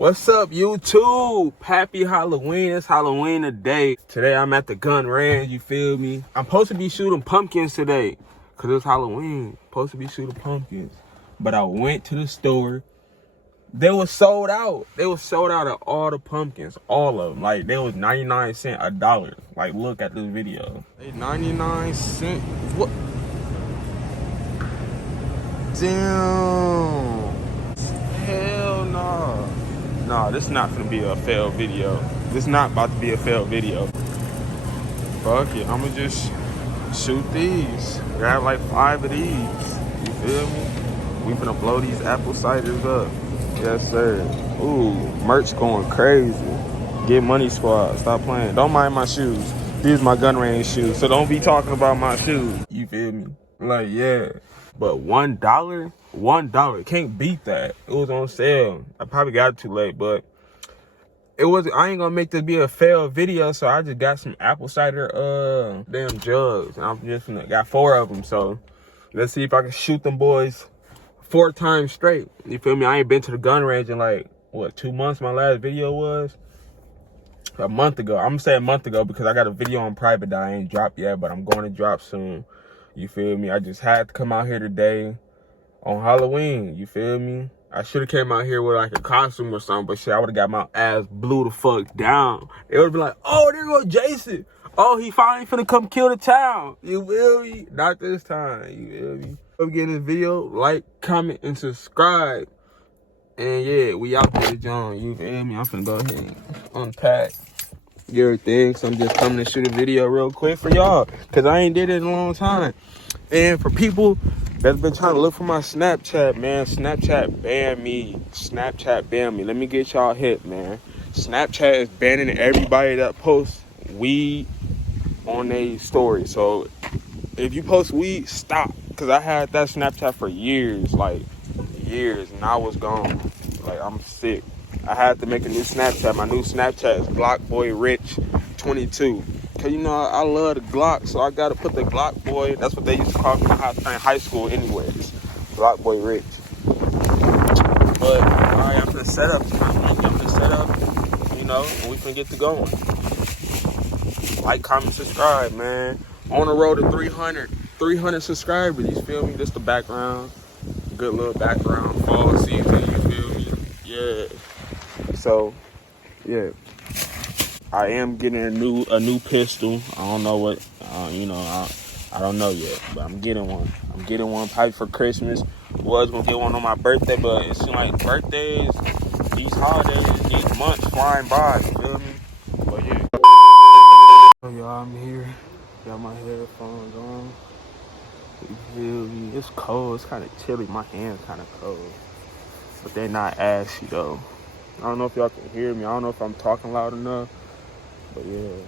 What's up, YouTube? Happy Halloween. It's Halloween today. Today I'm at the gun range, you feel me? I'm supposed to be shooting pumpkins today because it's Halloween. Supposed to be shooting pumpkins. But I went to the store. They was sold out. They was sold out of all the pumpkins. All of them. Like, they was 99 cents, $1. Like, look at this video. They 99 cents. What? Damn. Hell no. Nah, this is not gonna be a failed video. This is not about to be a failed video. Fuck it, I'ma just shoot these. Grab like 5 of these. You feel me? We finna blow these apple ciders up. Yes, sir. Ooh, merch going crazy. Get money squad. Stop playing. Don't mind my shoes. These my gun range shoes, so don't be talking about my shoes. You feel me? Like, yeah. But $1? $1. Can't beat that. It was on sale. I probably got it too late, but it was. I ain't gonna make this be a failed video, so I just got some apple cider damn jugs. And I'm just got 4 of them, so let's see if I can shoot them boys 4 times straight. You feel me? I ain't been to the gun range in like, what, 2 months? My last video was a month ago. I'm gonna say a month ago because I got a video on private that I ain't dropped yet, but I'm going to drop soon. You feel me? I just had to come out here today on Halloween. You feel me? I should have came out here with like a costume or something, but shit, I would have got my ass blew the fuck down. They would have been like, oh, there go Jason. Oh, he finally finna come kill the town. You feel me? Not this time. You feel me? Hope you get this video. Like, comment, and subscribe. And yeah, we out there, John. You feel me? I'm finna go ahead and unpack everything. So I'm just coming to shoot a video real quick for y'all, because I ain't did it in a long time. And for people that's been trying to look for my Snapchat, man, Snapchat banned me. Snapchat banned me. Let me get y'all hit, man. Snapchat is banning everybody that posts weed on their story. So if you post weed, stop. Because I had that Snapchat for years, like years, and I was gone. Like, I'm sick. I had to make a new Snapchat. My new Snapchat is GlockBoyRich22. Cause you know I love the Glock, so I gotta put the Glock boy. That's what they used to call me in high school, anyways. Glock Boy Rich. But alright, I'm gonna set up. I'm gonna set up, you know, and we can get to going. Like, comment, subscribe, man. On the road to 300 subscribers. You feel me? This the background. Good little background. Fall season. You feel me? Yeah. So, yeah. I am getting a new pistol. I don't know what, you know, I don't know yet, but I'm getting one. I'm getting one probably for Christmas. Was gonna get one on my birthday, but it seems like birthdays, these holidays, these months flying by. You feel me? But yeah. So y'all, I'm here. Got my headphones on. You feel me? It's cold. It's kind of chilly. My hands kind of cold, but they're not ashy though. I don't know if y'all can hear me. I don't know if I'm talking loud enough. But yeah,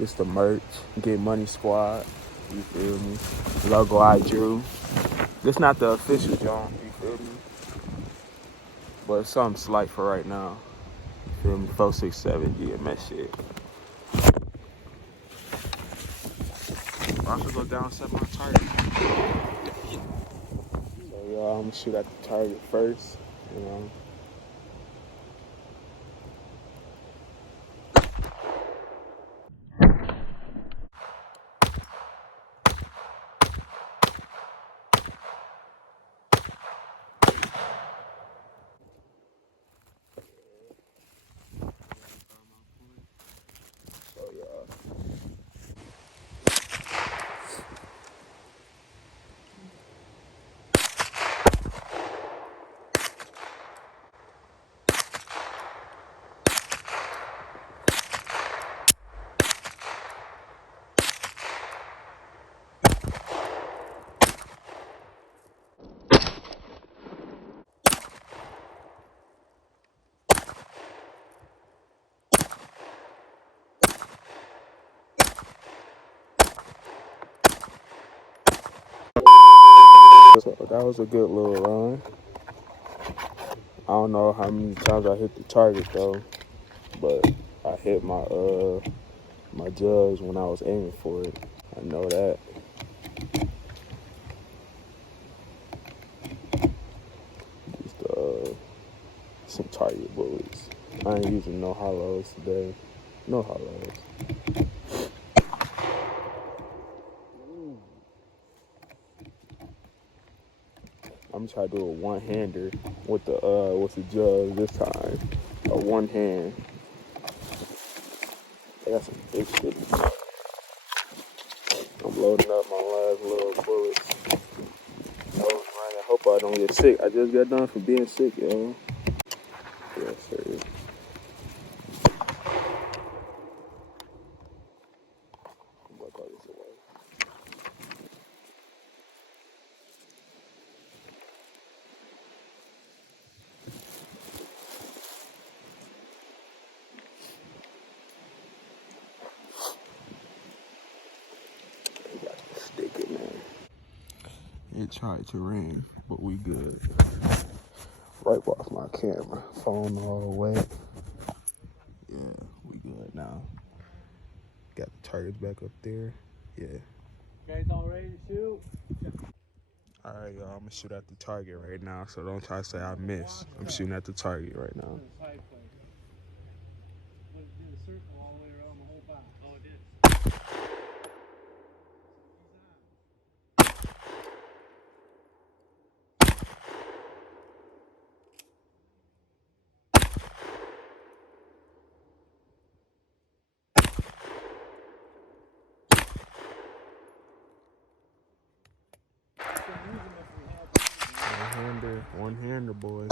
it's the merch. Get Money Squad. You feel me? Logo I drew. This not the official John. You feel me? But it's something slight for right now. You feel me? 467 GMS shit. I should go down and set my target. So y'all, I'm gonna shoot at the target first. You know. So that was a good little run. I don't know how many times I hit the target though, but I hit my my jugs when I was aiming for it. I know that. Just some target bullets. I ain't using no hollows today. No hollows. I'm trying to do a one-hander with the jug this time. A one hand. I got some big shit. I'm loading up my last little bullets. I hope I don't get sick. I just got done from being sick, yo. Yes, sir. I'm gonna throw this away. We got the stick in there. It tried to ring, but we good. Right off my camera. Phone all wet. Yeah, we good now. Got the targets back up there. Yeah. You guys all ready to shoot? Alright, y'all. I'm gonna shoot at the target right now, so don't try to say I missed. I'm shooting at the target right now. Did a circle all the way around the whole box. Oh, it did. One-hander, boys.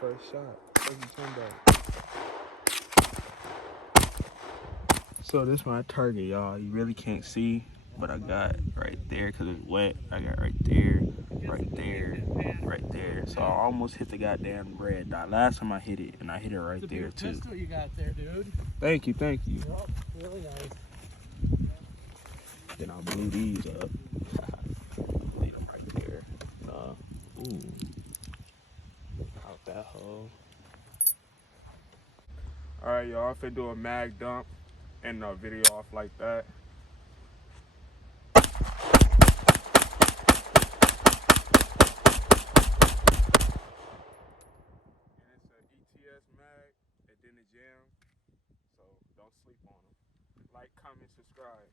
First shot. So this is my target, y'all. You really can't see, but I got right there because it's wet. I got right there, right there, right there. So I almost hit the goddamn red dot. Last time I hit it, and I hit it right there too. Pistol you got there, dude. Thank you. Yep, really nice. Then I'll blew these up. Leave them right there. Ooh. Out that hole. Alright, y'all. If I do a mag dump and a video off like that. And it's an ETS mag and then a jam. So don't sleep on them. Like, comment, subscribe.